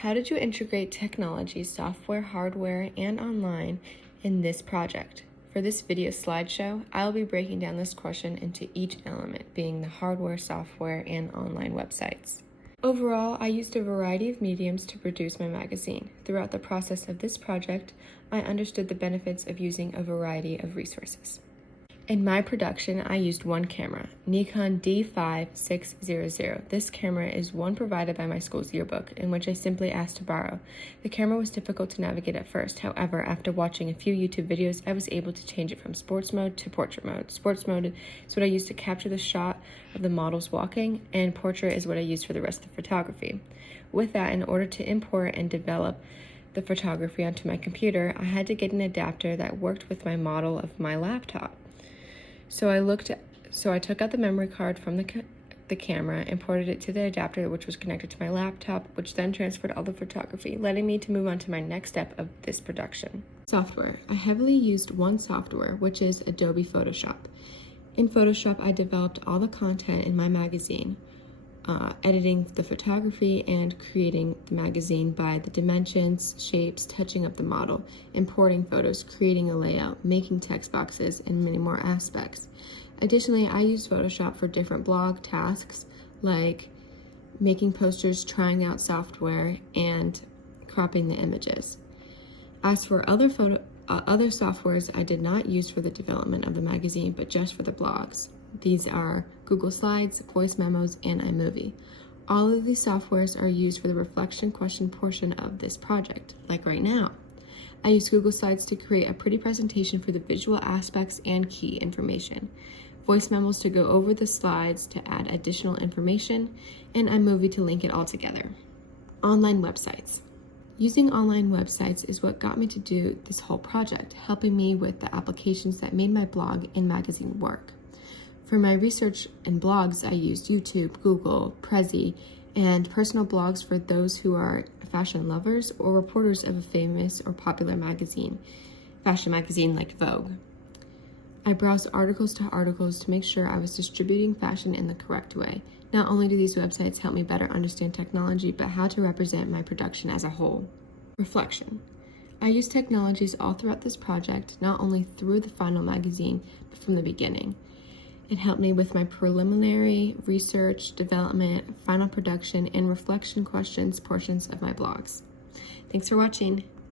How did you integrate technology, software, hardware, and online in this project? For this video slideshow, I'll be breaking down this question into each element, being the hardware, software, and online websites. Overall, I used a variety of mediums to produce my magazine. Throughout the process of this project, I understood the benefits of using a variety of resources. In my production, I used one camera, Nikon D5600. This camera is one provided by my school's yearbook, in which I simply asked to borrow. The camera was difficult to navigate at first. However, after watching a few YouTube videos, I was able to change it from sports mode to portrait mode. Sports mode is what I used to capture the shot of the models walking, and portrait is what I used for the rest of the photography. With that, in order to import and develop the photography onto my computer, I had to get an adapter that worked with my model of my laptop. So I took out the memory card from the camera, imported it to the adapter, which was connected to my laptop, which then transferred all the photography, letting me to move on to my next step of this production. Software. I heavily used one software, which is Adobe Photoshop. In Photoshop, I developed all the content in my magazine, editing the photography and creating the magazine by the dimensions, shapes, touching up the model, importing photos, creating a layout, making text boxes, and many more aspects. Additionally, I used Photoshop for different blog tasks like making posters, trying out software, and cropping the images. As for other softwares, I did not use for the development of the magazine, but just for the blogs. These are Google Slides, Voice Memos, and iMovie. All of these softwares are used for the reflection question portion of this project, like right now. I use Google Slides to create a pretty presentation for the visual aspects and key information, Voice Memos to go over the slides to add additional information, and iMovie to link it all together. Online websites. Using online websites is what got me to do this whole project, helping me with the applications that made my blog and magazine work. For my research and blogs, I used YouTube, Google, Prezi, and personal blogs for those who are fashion lovers or reporters of a famous or popular fashion magazine like Vogue. I browsed articles to make sure I was distributing fashion in the correct way. Not only do these websites help me better understand technology, but how to represent my production as a whole. Reflection. I used technologies all throughout this project, not only through the final magazine, but from the beginning. It helped me with my preliminary research, development, final production, and reflection questions portions of my blogs. Thanks for watching.